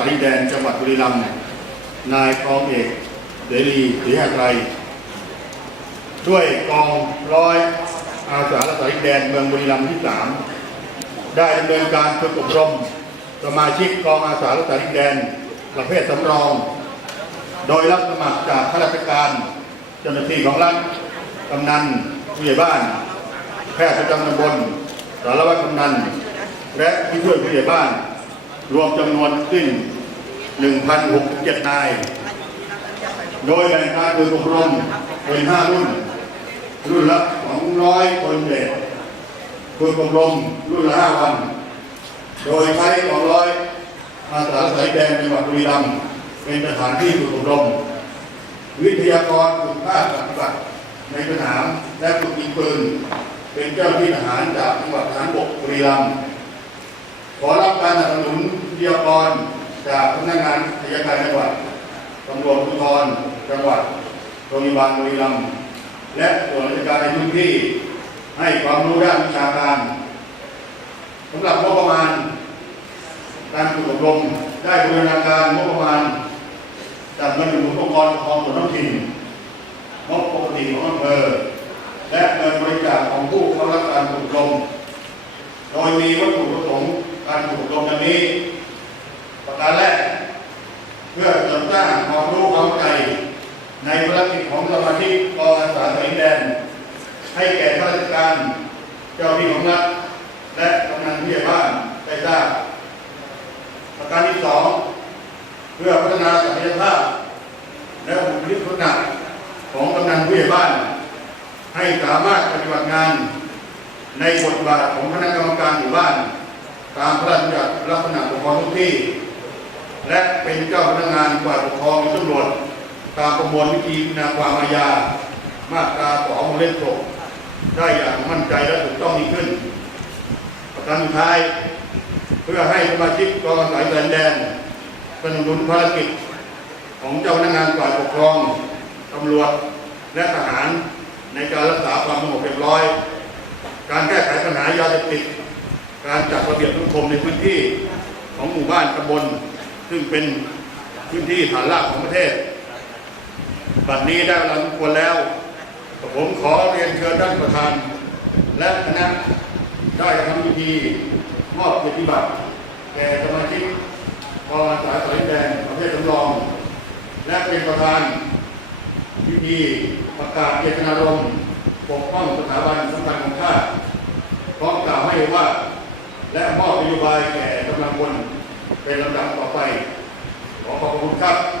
สายแดนจังหวัดบุรีรัมย์นายกองเอกเสรีศรีหาไกรด้วยกองร้อยอาสารักษาดินแดนเมืองบุรีรัมย์ที่สามได้ดำเนินการฝึกอบรม สมาชิกกองอาสารักษาดินแดน ประเภทสำรอง โดยรับสมัครจากข้าราชการเจ้าหน้าที่ของรัฐกำนันผู้ใหญ่บ้าน แพทย์ประจำตำบลสารวัตรกำนัน และผู้ช่วยผู้ใหญ่บ้าน รวมจำนวนสิ้น 1,067นาย โดยแบ่งการฝึกอบรมเป็น5รุ่น รุ่นละ 200 คนเด็กฝึกอบรมรุ่นละ 5 วัน โดยใช้200อาสาสายแดงจังหวัดบุรีรัมย์เป็นสถานที่ฝึกอบรม วิทยากรฝึกภาคปฏิบัติในสนามและฝึกยิงปืนเป็นเจ้าหน้าที่ทหารจากจังหวัดทหารบกบุรีรัมย์ขอรับการสนับสนุน วิทยากรจากพนักงานอัยการจังหวัดตำรวจภูธรจังหวัดโรงพยาบาลบุรีรัมย์และส่วนราชการในพื้นที่ให้ความรู้ด้านวิชาการสำหรับงบประมาณ การฝึกอบรมได้บูรณาการงบประมาณจากเงินหนุนองค์กรปกครองส่วนท้องถิ่นงบปกติของอำเภอและเงินบริจาคของผู้เข้ารับการฝึกอบรม โดยมีวัตถุประสงค์การฝึกอบรมดังนี้ ประการแรก เพื่อเสริมสร้างความรู้ความเข้าใจ ในภารกิจของสมาชิกกองอาสาสายแดน ให้แก่ข้าราชการเจ้าหน้าที่ของรัฐและกำนันผู้ใหญ่บ้านได้ทราบประการที่สองเพื่อพัฒนาศักยภาพ และบุคลิกลักษณะของกำนันผู้ใหญ่บ้าน ให้สามารถปฏิบัติงาน ในบทบาทของคณะกรรมการหมู่บ้าน ตามพระราชบัญญัติลักษณะปกครองทุกที่ และเป็นเจ้าพนักงานฝ่ายปกครองตำรวจตามประมวลวิธีพิจารณาความอาญามาตราสองวงเล็บหกได้อย่างมั่นใจและถูกต้องยิ่งขึ้น ประการสุดท้าย เพื่อให้สมาชิกกองอาสาแดนแดนสนับสนุนภารกิจของเจ้าพนักงานฝ่ายปกครองตำรวจและทหารในการรักษาความสงบเรียบร้อย การแก้ไขปัญหายาเสพติด การจัดระเบียบสังคมในพื้นที่ของหมู่บ้านตำบล ซึ่งเป็นพื้นที่ฐานรากของประเทศ บัดนี้ได้เวลาสมควรแล้ว ผมขอเรียนเชิญท่านประธาน และคณะได้ทำพิธีมอบเกียรติบัตรแก่สมาชิกกองอาสาสายแดงประเภทสำรอง และเป็นประธานพิธีประกาศเจตนารมณ์ปกป้องสถาบันสำคัญของชาติพร้อมกล่าวให้ว่า และมอบนโยบายแก่กำลังพล เป็นลำดับต่อไปขอขอบคุณครับ